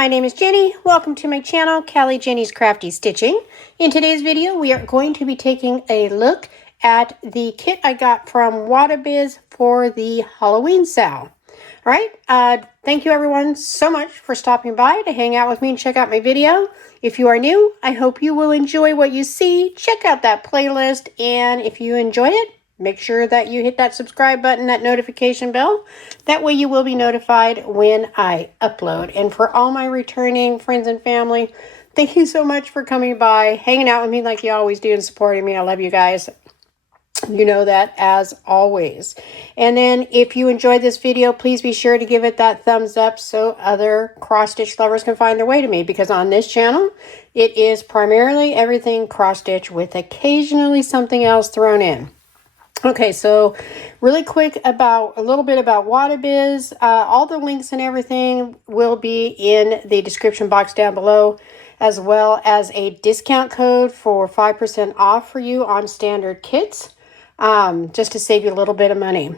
my name is Jenny. Welcome to my channel, Callie Jenny's Crafty Stitching. In today's video, we are going to be taking a look at the kit I got from Wattobizz for the Halloween SAL. All right, thank you everyone so much for stopping by to hang out with me and check out my video. If you are new, I hope you will enjoy what you see. Check out that playlist, and if you enjoy it, make sure that you hit that subscribe button, that notification bell. That way you will be notified when I upload. And for all my returning friends and family, thank you so much for coming by, hanging out with me like you always do, and supporting me. I love you guys. You know that as always. And then if you enjoyed this video, please be sure to give it that thumbs up so other cross-stitch lovers can find their way to me, because on this channel, it is primarily everything cross-stitch with occasionally something else thrown in. Okay, so really quick about a little bit about Wattobizz. All the links and everything will be in the description box down below, as well as a discount code for 5% off for you on standard kits, just to save you a little bit of money.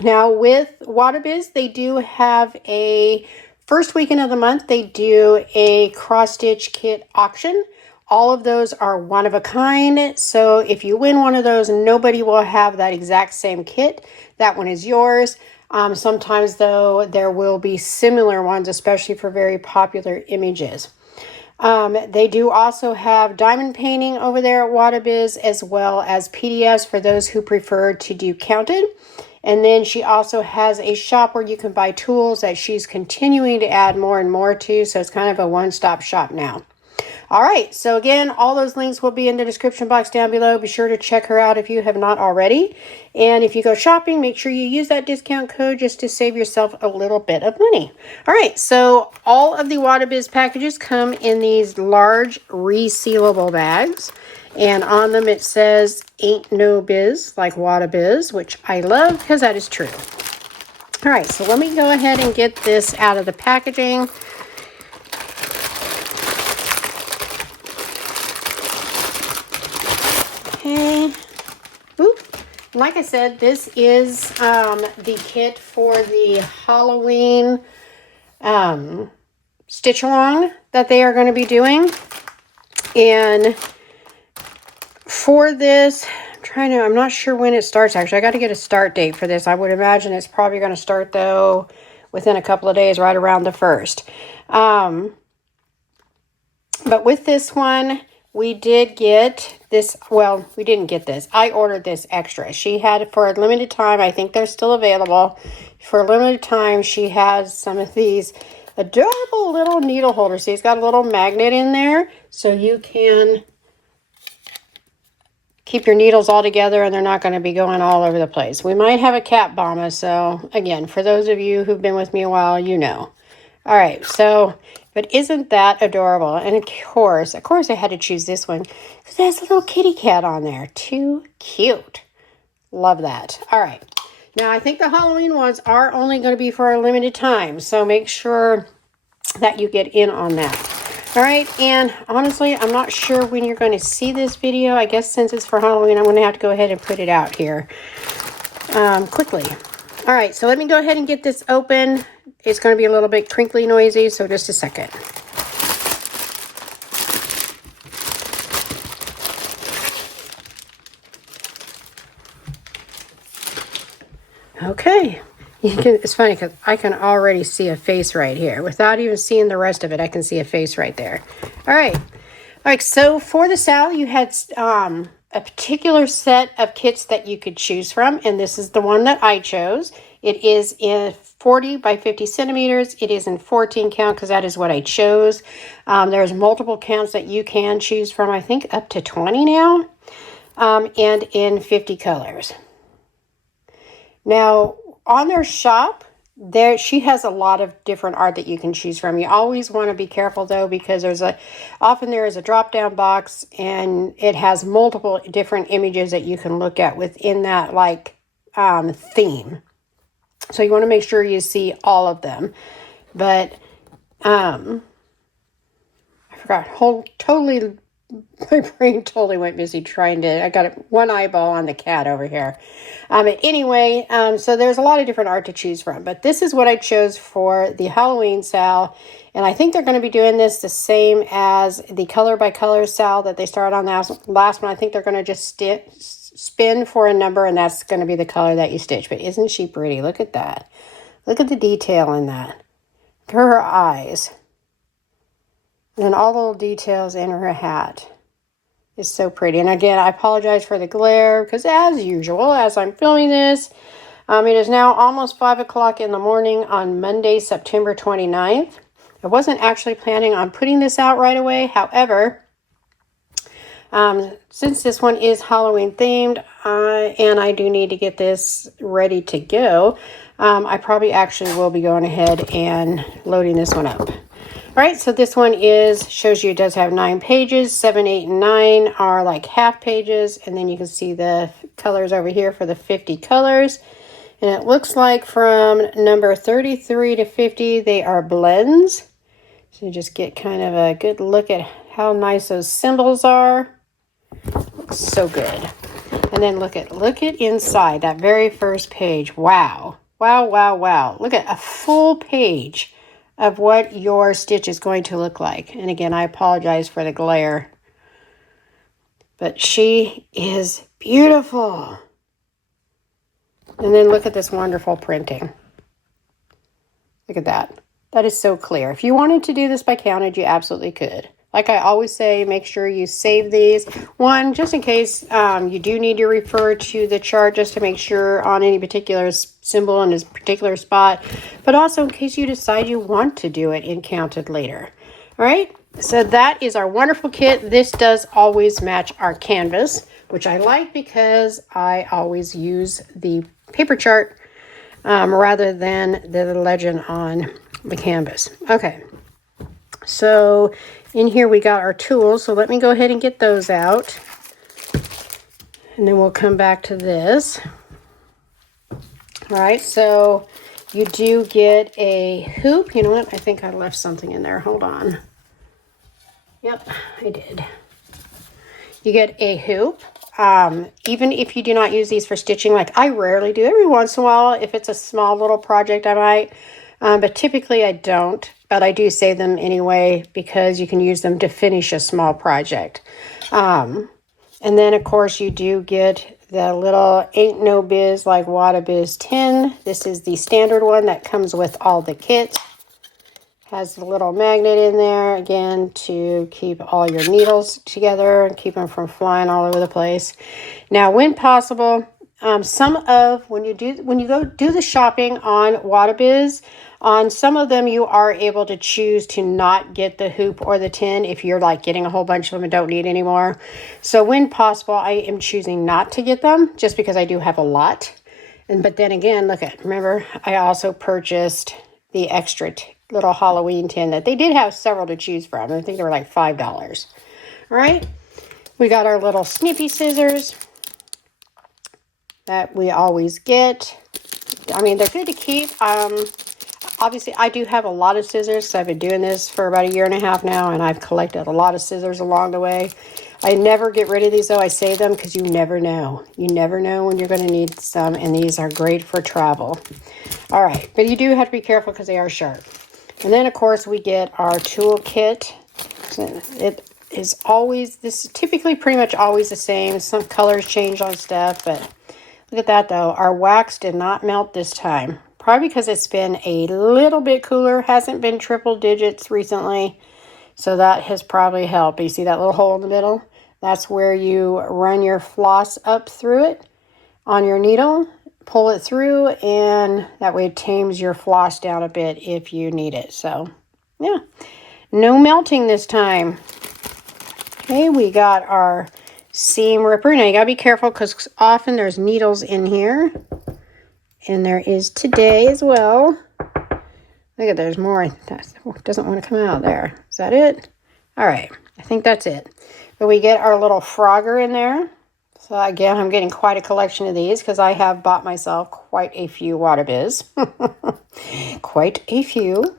Now with Wattobizz, they do have a first weekend of the month, they do a cross-stitch kit auction. All of those are one of a kind, so if you win one of those, nobody will have that exact same kit. That one is yours. Sometimes, though, there will be similar ones, especially for very popular images. They do also have diamond painting over there at Wattobizz, as well as PDFs for those who prefer to do counted. And then she also has a shop where you can buy tools that she's continuing to add more and more to, so it's kind of a one-stop shop now. All right, so again, all those links will be in the description box down below. Be sure to check her out if you have not already. And if you go shopping, make sure you use that discount code just to save yourself a little bit of money. All right, so all of the Wattobizz packages come in these large resealable bags. And on them it says, "Ain't no biz like Wattobizz," which I love because that is true. All right, so let me go ahead and get this out of the packaging. Like I said, this is the kit for the Halloween stitch along that they are going to be doing. And for this, I'm not sure when it starts actually. I got to get a start date for this. I would imagine it's probably going to start though within a couple of days, right around the 1st. But with this one, we did get this, well, we didn't get this. I ordered this extra. She had it for a limited time. I think they're still available. For a limited time, she has some of these adorable little needle holders. See, it's got a little magnet in there, so you can keep your needles all together and they're not going to be going all over the place. We might have a cat bomba, so again, for those of you who've been with me a while, you know. All right, so, but isn't that adorable? And of course I had to choose this one because it has a little kitty cat on there. Too cute. Love that. All right. Now, I think the Halloween ones are only going to be for a limited time, so make sure that you get in on that. All right, and honestly, I'm not sure when you're going to see this video. I guess since it's for Halloween, I'm going to have to go ahead and put it out here quickly. All right, so let me go ahead and get this open. It's going to be a little bit crinkly noisy, so just a second. Okay. It's funny because I can already see a face right here. Without even seeing the rest of it, I can see a face right there. All right. All right, so for the SAL, you had a particular set of kits that you could choose from, and this is the one that I chose. It is in 40 by 50 centimeters. It is in 14 count because that is what I chose. There's multiple counts that you can choose from, I think up to 20 now, and in 50 colors. Now, on their shop, she has a lot of different art that you can choose from. You always want to be careful though, because often there is a drop-down box and it has multiple different images that you can look at within that theme. So you want to make sure you see all of them. But I forgot, totally my brain totally went busy trying to, I got one eyeball on the cat over here. Anyway, so there's a lot of different art to choose from, but this is what I chose for the Halloween SAL. And I think they're going to be doing this the same as the color by color SAL that they started on last one. I think they're going to just spin for a number, and that's going to be the color that you stitch. But isn't she pretty? Look at that. Look at the detail in that. Look at her eyes. And then all the little details in her hat. It's so pretty. And again, I apologize for the glare because as usual, as I'm filming this, it is now almost 5 o'clock in the morning on Monday, September 29th. I wasn't actually planning on putting this out right away. However, since this one is Halloween themed, and I do need to get this ready to go, I probably actually will be going ahead and loading this one up. All right, so this one shows you it does have 9 pages. 7, 8, and 9 are like half pages, and then you can see the colors over here for the 50 colors. And it looks like from number 33 to 50, they are blends. So you just get kind of a good look at how nice those symbols are. Looks so good. And then look at inside that very first page. Wow. Wow, wow, wow. Look at a full page of what your stitch is going to look like. And again, I apologize for the glare. But she is beautiful. And then look at this wonderful printing. Look at that. That is so clear. If you wanted to do this by counted, you absolutely could. Like I always say, make sure you save these. One, just in case you do need to refer to the chart just to make sure on any particular symbol in this particular spot. But also in case you decide you want to do it in counted later. All right, so that is our wonderful kit. This does always match our canvas, which I like because I always use the paper chart rather than the legend on the canvas. Okay, so in here we got our tools, so let me go ahead and get those out. And then we'll come back to this. All right, so you do get a hoop. You know what? I think I left something in there. Hold on. Yep, I did. You get a hoop. Even if you do not use these for stitching, like I rarely do, every once in a while, if it's a small little project, I might. But typically I don't. But I do save them anyway because you can use them to finish a small project. And then, of course, you do get the little Ain't No Biz like Wattobizz tin. This is the standard one that comes with all the kits. Has the little magnet in there, again, to keep all your needles together and keep them from flying all over the place. Now, when possible, when you go do the shopping on Wattobizz, on some of them you are able to choose to not get the hoop or the tin if you're like getting a whole bunch of them and don't need any more. So when possible, I am choosing not to get them just because I do have a lot. But then again, remember, I also purchased the extra little Halloween tin that they did have several to choose from. I think they were like $5. All right, we got our little snippy scissors that we always get. I mean, they're good to keep. Obviously, I do have a lot of scissors, so I've been doing this for about 1.5 years now, and I've collected a lot of scissors along the way. I never get rid of these, though. I save them because you never know. You never know when you're going to need some, and these are great for travel. All right, but you do have to be careful because they are sharp. And then, of course, we get our tool kit. It is always, this is typically pretty much always the same. Some colors change on stuff, but look at that, though. Our wax did not melt this time. Probably because it's been a little bit cooler. Hasn't been triple digits recently. So that has probably helped. You see that little hole in the middle? That's where you run your floss up through it on your needle. Pull it through, and that way it tames your floss down a bit if you need it. So, yeah. No melting this time. Okay, we got our seam ripper. Now, you got to be careful because often there's needles in here. And there is today as well. Look at, there's more. That doesn't want to come out there. Is that it? All right. I think that's it. But we get our little frogger in there. So again, I'm getting quite a collection of these because I have bought myself quite a few Wattobizz. Quite a few.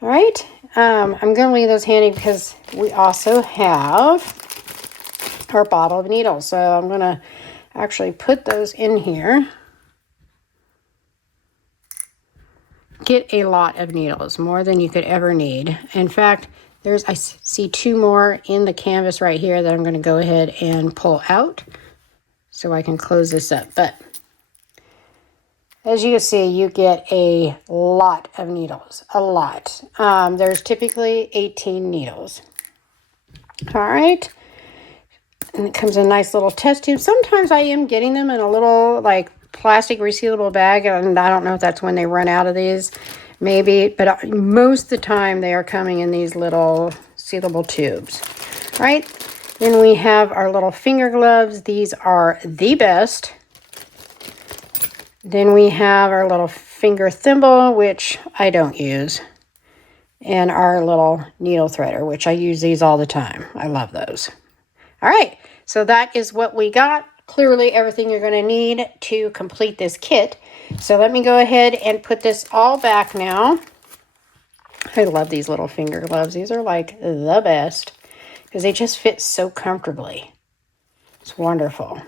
All right. I'm going to leave those handy because we also have or bottle of needles. So I'm going to actually put those in here. Get a lot of needles, more than you could ever need. In fact, I see 2 more in the canvas right here that I'm going to go ahead and pull out so I can close this up. But as you can see, you get a lot of needles, a lot. There's typically 18 needles. All right. And it comes in a nice little test tube. Sometimes I am getting them in a little like plastic resealable bag, and I don't know if that's when they run out of these, maybe, but most of the time they are coming in these little sealable tubes. All right. Then we have our little finger gloves. These are the best. Then we have our little finger thimble, which I don't use, and our little needle threader, which I use these all the time. I love those. All right, so that is what we got. Clearly everything you're going to need to complete this kit. So let me go ahead and put this all back now. I love these little finger gloves. These are like the best because they just fit so comfortably. It's wonderful.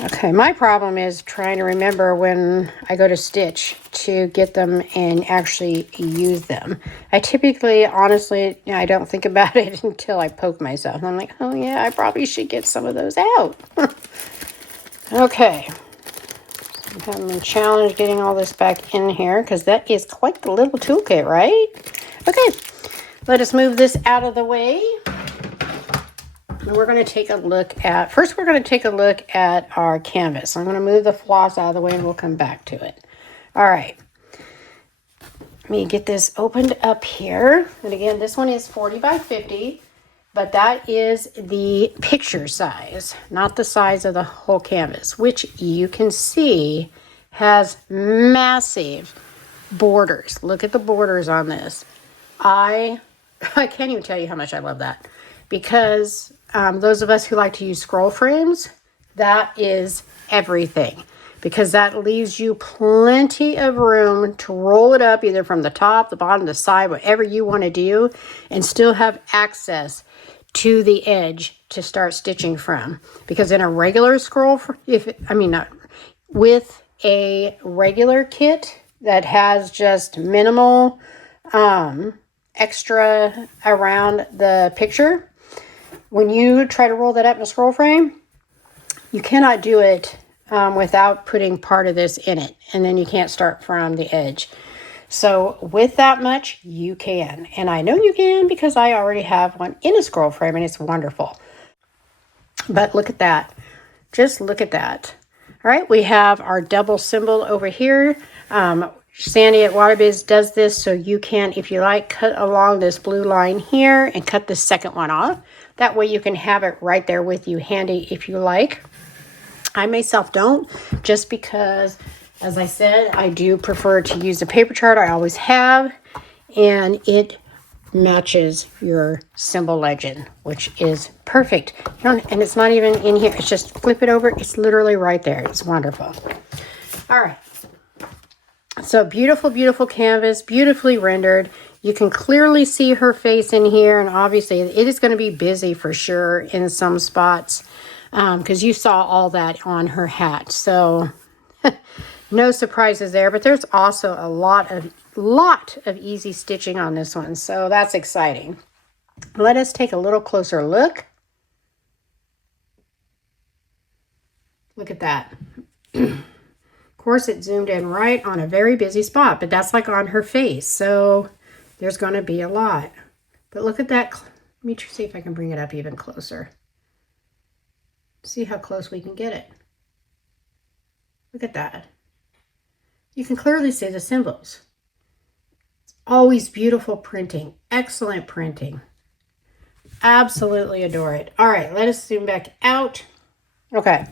Okay, my problem is trying to remember when I go to stitch to get them and actually use them. I typically, honestly, I don't think about it until I poke myself. I'm like, oh yeah, I probably should get some of those out. Okay, I'm having a challenge getting all this back in here because that is quite the little toolkit, right? Okay, let us move this out of the way. And we're going to take a look at, first we're going to take a look at our canvas. I'm going to move the floss out of the way and we'll come back to it. All right. Let me get this opened up here. And again, this one is 40 by 50, but that is the picture size, not the size of the whole canvas, which you can see has massive borders. Look at the borders on this. I can't even tell you how much I love that. Because those of us who like to use scroll frames, that is everything. Because that leaves you plenty of room to roll it up either from the top, the bottom, the side, whatever you want to do, and still have access to the edge to start stitching from. Because in a regular scroll, with a regular kit that has just minimal extra around the picture, when you try to roll that up in a scroll frame, you cannot do it without putting part of this in it, and then you can't start from the edge. So with that much, you can. And I know you can because I already have one in a scroll frame, and it's wonderful. But look at that. Just look at that. All right, we have our double symbol over here. Sandy at Wattobizz does this so you can, if you like, cut along this blue line here and cut the second one off. That way you can have it right there with you handy if you like. I myself don't, just because, as I said, I do prefer to use a paper chart. I always have, and it matches your symbol legend, which is perfect. And it's not even in here. It's just flip it over. It's literally right there. It's wonderful. All right. So beautiful, beautiful canvas, beautifully rendered. You can clearly see her face in here, and obviously it is going to be busy for sure in some spots because you saw all that on her hat. So no surprises there, but there's also a lot of easy stitching on this one. So that's exciting. Let us take a little closer look. Look at that. Of course, it zoomed in right on a very busy spot, but that's like on her face. So there's going to be a lot. But look at that. Let me see if I can bring it up even closer. See how close we can get it. Look at that. You can clearly see the symbols. It's always beautiful printing. Excellent printing. Absolutely adore it. All right, let us zoom back out. Okay.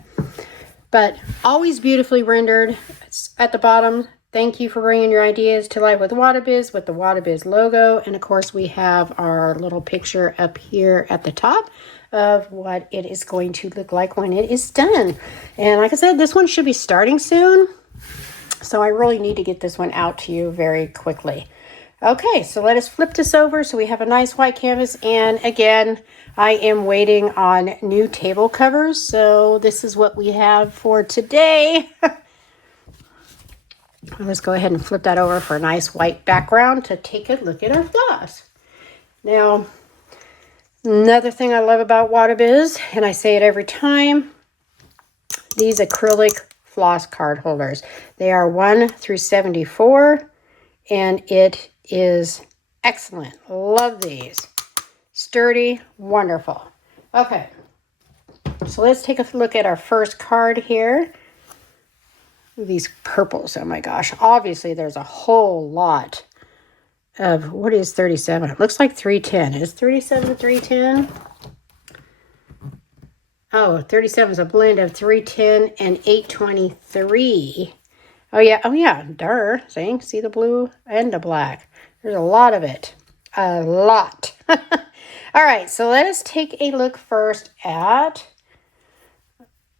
But always beautifully rendered. It's at the bottom. Thank you for bringing your ideas to life with Wattobizz, with the Wattobizz logo. And of course, we have our little picture up here at the top of what it is going to look like when it is done. And like I said, this one should be starting soon. So I really need to get this one out to you very quickly. Okay, so let us flip this over so we have a nice white canvas. And again, I am waiting on new table covers. So this is what we have for today. Let's go ahead and flip that over for a nice white background to take a look at our floss. Now, another thing I love about Wattobizz, and I say it every time, these acrylic floss card holders. They are 1 through 74, and it is excellent. Love these. Sturdy, wonderful. Okay, so let's take a look at our first card here. These purples, oh my gosh. Obviously, there's a whole lot of, what is 37? It looks like 310. Is 37 310? Oh, 37 is a blend of 310 and 823. Oh yeah, duh. See the blue and the black. There's a lot of it. A lot. All right, so let us take a look first at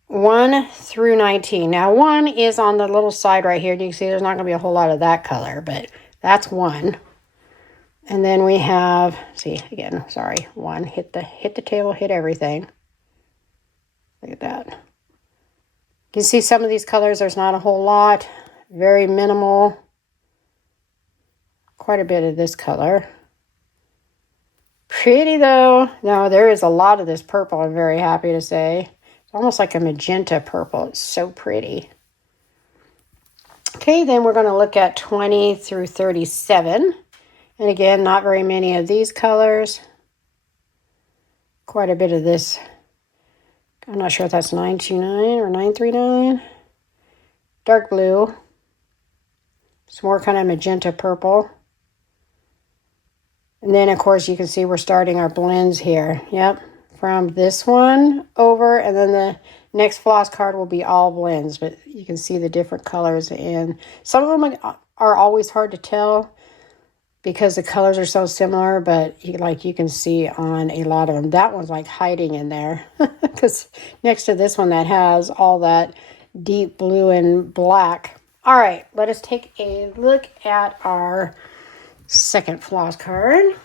1 through 19. Now, 1 is on the little side right here. You can see there's not going to be a whole lot of that color, but that's 1. And then we have, see, again, sorry, 1. Hit the table, hit everything. Look at that. You can see some of these colors, there's not a whole lot. Very minimal. Quite a bit of this color. Pretty though. Now there is a lot of this purple, I'm very happy to say. It's almost like a magenta purple. It's so pretty. Okay, then we're going to look at 20 through 37. And again, not very many of these colors. Quite a bit of this. I'm not sure if that's 929 or 939. Dark blue. It's more kind of magenta purple. And then, of course, you can see we're starting our blends here. Yep, from this one over, and then the next floss card will be all blends. But you can see the different colors, and some of them are always hard to tell because the colors are so similar, but you can see on a lot of them. That one's like hiding in there because next to this one that has all that deep blue and black. All right, let us take a look at our second floss card.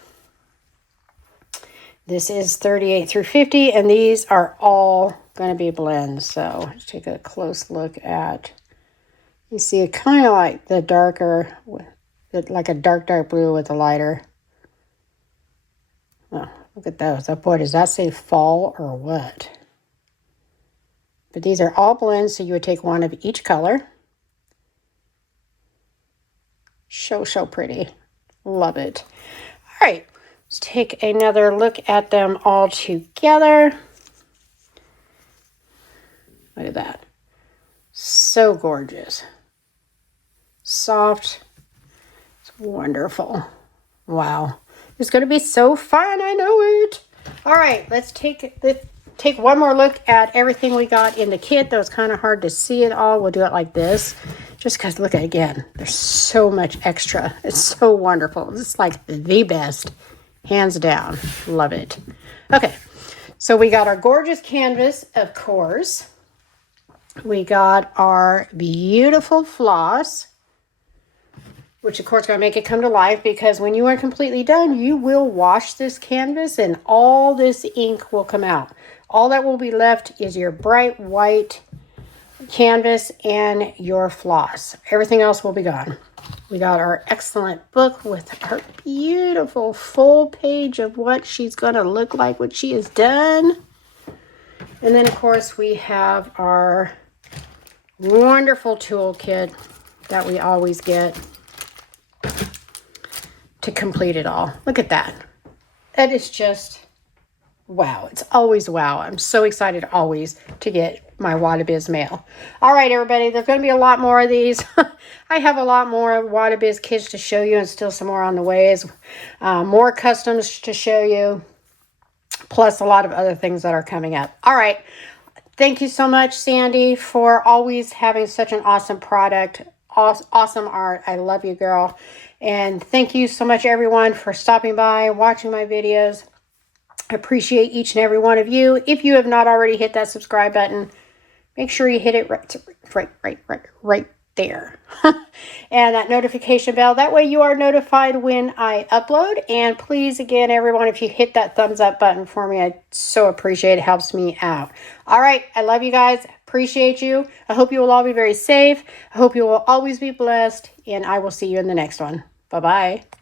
This is 38 through 50, and these are all going to be blends. So let's take a close look at, you see it kind of like the darker, like a dark blue with a lighter. Oh, look at those. Oh boy, does that say fall or what? But these are all blends, so you would take one of each color. So pretty. Love it. All right, let's take another look at them all together. Look at that. So gorgeous. Soft. It's wonderful. Wow. It's going to be so fun. I know it. All right, let's take one more look at everything we got in the kit. Though it's kind of hard to see it all. We'll do it like this. Just because, look at it again, there's so much extra. It's so wonderful. It's like the best, hands down. Love it. Okay, so we got our gorgeous canvas, of course. We got our beautiful floss, which of course is going to make it come to life because when you are completely done, you will wash this canvas and all this ink will come out. All that will be left is your bright white canvas and your floss. Everything else will be gone. We got our excellent book with her beautiful full page of what she's going to look like when she is done. And then, of course, we have our wonderful toolkit that we always get to complete it all. Look at that. That is just wow. It's always wow. I'm so excited always to get my Wattobizz mail. All right, everybody. There's going to be a lot more of these. I have a lot more Wattobizz kits to show you and still some more on the ways. More customs to show you. Plus a lot of other things that are coming up. All right. Thank you so much, Sandy, for always having such an awesome product. Awesome art. I love you, girl. And thank you so much, everyone, for stopping by, watching my videos. I appreciate each and every one of you. If you have not already hit that subscribe button, make sure you hit it right there. And that notification bell. That way you are notified when I upload. And please, again, everyone, if you hit that thumbs up button for me, I so appreciate it. It helps me out. All right. I love you guys. Appreciate you. I hope you will all be very safe. I hope you will always be blessed. And I will see you in the next one. Bye-bye.